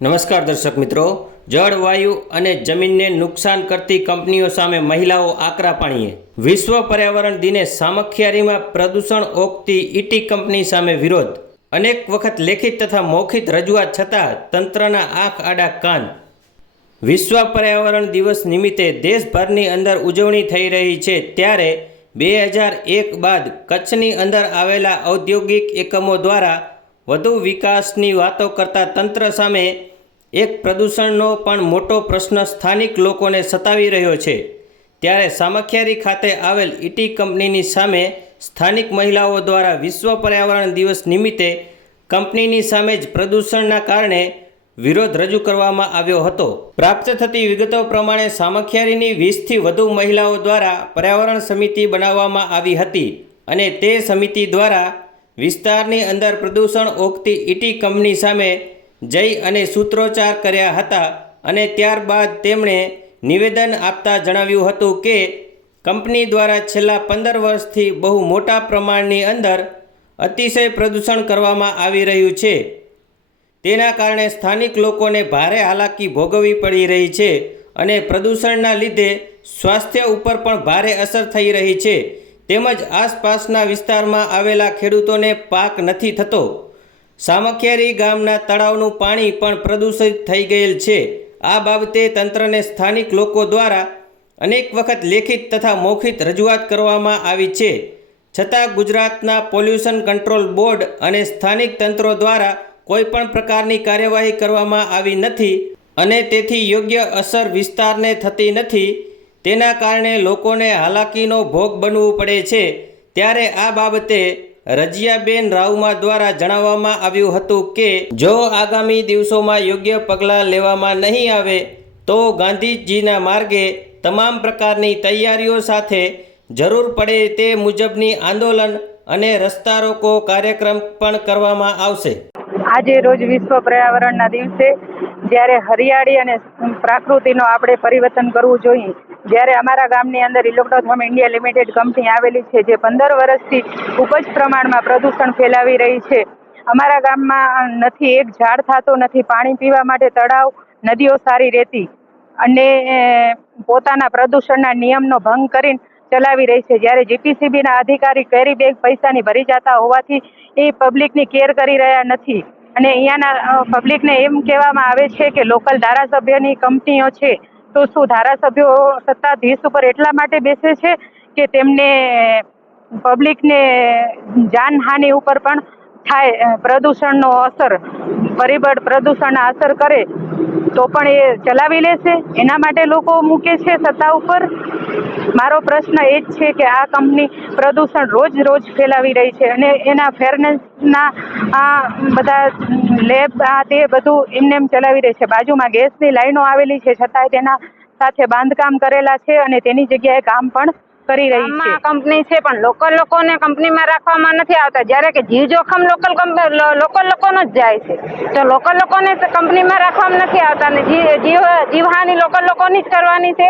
નમસ્કાર દર્શક મિત્રો. જળ, વાયુ અને જમીનને નુકસાન કરતી કંપનીઓ સામે મહિલાઓ આકરા પાણીએ. વિશ્વ પર્યાવરણ દિને સામખિયારીમાં પ્રદૂષણ ઓકતી ઈટી કંપની સામે વિરોધ. અનેક વખત લેખિત તથા મૌખિક રજૂઆત છતાં તંત્રના આંખ, આડા, કાન. વિશ્વ પર્યાવરણ દિવસ નિમિત્તે દેશભરની અંદર ઉજવણી થઈ રહી છે ત્યારે બે હજાર એક બાદ કચ્છની અંદર આવેલા ઔદ્યોગિક એકમો દ્વારા વધુ વિકાસની વાતો કરતા તંત્ર સામે એક પ્રદૂષણનો પણ મોટો પ્રશ્ન સ્થાનિક લોકોને સતાવી રહ્યો છે. ત્યારે સામખિયારી ખાતે આવેલ ઈટી કંપનીની સામે સ્થાનિક મહિલાઓ દ્વારા વિશ્વ પર્યાવરણ દિવસ નિમિત્તે કંપનીની સામે જ પ્રદૂષણના કારણે વિરોધ રજૂ કરવામાં આવ્યો હતો. પ્રાપ્ત થતી વિગતો પ્રમાણે સામખિયારીની વીસથી વધુ મહિલાઓ દ્વારા પર્યાવરણ સમિતિ બનાવવામાં આવી હતી અને તે સમિતિ દ્વારા વિસ્તારની અંદર પ્રદૂષણ ઓગતી ઈટી કંપની સામે જઈ અને સૂત્રોચ્ચાર કર્યા હતા અને ત્યારબાદ તેમણે નિવેદન આપતા જણાવ્યું હતું કે, કંપની દ્વારા છેલ્લા પંદર વર્ષથી બહુ મોટા પ્રમાણની અંદર અતિશય પ્રદૂષણ કરવામાં આવી રહ્યું છે. તેના કારણે સ્થાનિક લોકોને ભારે હાલાકી ભોગવવી પડી રહી છે અને પ્રદૂષણના લીધે સ્વાસ્થ્ય ઉપર પણ ભારે અસર થઈ રહી છે. તેમજ આસપાસના વિસ્તારમાં આવેલા ખેડૂતોને પાક નથી થતો. સામખિયારી ગામના તળાવનું પાણી પણ પ્રદૂષિત થઈ ગયેલ છે. આ બાબતે તંત્રને સ્થાનિક લોકો દ્વારા અનેક વખત લેખિત તથા મૌખિત રજૂઆત કરવામાં આવી છે. છતાં ગુજરાતના પોલ્યુશન કંટ્રોલ બોર્ડ અને સ્થાનિક તંત્રો દ્વારા કોઈ પણ પ્રકારની કાર્યવાહી કરવામાં આવી નથી અને તેથી યોગ્ય અસર વિસ્તારને થતી નથી. તેના કારણે લોકોને હાલાકીનો ભોગ બનવું પડે છે. ત્યારે આ બાબતે રજિયાબેન રાવમા દ્વારા જણાવવામાં આવ્યું હતું કે, જો આગામી દિવસોમાં યોગ્ય પગલાં લેવામાં નહીં આવે, તો ગાંધીજીના માર્ગે તમામ પ્રકારની તૈયારીઓ સાથે જરૂર પડે તે મુજબની આંદોલન અને રસ્તા રોકો કાર્યક્રમ પણ કરવામાં આવશે. આજે રોજ વિશ્વ પર્યાવરણના દિવસે જ્યારે હરિયાળી અને પ્રાકૃતિનો આપણે પરિવર્તન કરવું જોઈએ, જ્યારે અમારા ગામની અંદર ઇલેક્ટ્રોથોમ ઇન્ડિયા લિમિટેડ કંપની આવેલી છે, જે પંદર વર્ષથી ખૂબ જ પ્રમાણમાં પ્રદૂષણ ફેલાવી રહી છે. અમારા ગામમાં નથી એક ઝાડ થતો નથી, પાણી પીવા માટે તળાવ, નદીઓ સારી રહેતી અને પોતાના પ્રદૂષણના નિયમનો ભંગ કરીને ચલાવી રહી છે. જ્યારે જીપીસીબીના અધિકારી કેરી બેગ પૈસાની ભરી જતા હોવાથી એ પબ્લિકની કેર કરી રહ્યા નથી. અને અહીંયાના પબ્લિકને એમ કહેવામાં આવે છે કે લોકલ ધારાસભ્યની કંપનીઓ છે, તો શું ધારાસભ્યો સત્તાધીશ ઉપર એટલા માટે બેસે છે કે તેમને પબ્લિકને જાનહાનિ ઉપર પણ થાય પ્રદૂષણનો અસર, પરિબળ પ્રદૂષણના અસર કરે તો પણ એ ચલાવી લેશે. એના માટે લોકો મૂકે છે સત્તા ઉપર. મારો પ્રશ્ન એ જ છે કે આ કંપની પ્રદૂષણ રોજ રોજ ફેલાવી રહી છે અને એના ફેરનેસના આ બધા લેબ, આ તે બધું એમને એમ ચલાવી રહી છે. બાજુમાં ગેસની લાઈનો આવેલી છે, છતાંય તેના સાથે બાંધકામ કરેલા છે અને તેની જગ્યાએ કામ પણ કરી રહી છે. કંપની છે પણ લોકલ લોકોને કંપનીમાં રાખવામાં નથી આવતા. જ્યારે કે જીવ જોખમ લોકલ લોકલ લોકોનો જ જાય છે. તો લોકલ લોકોને કંપનીમાં રાખવામાં નથી આવતા ને જીવ જીવ જીવહાનિ લોકલ લોકોની જ કરવાની છે.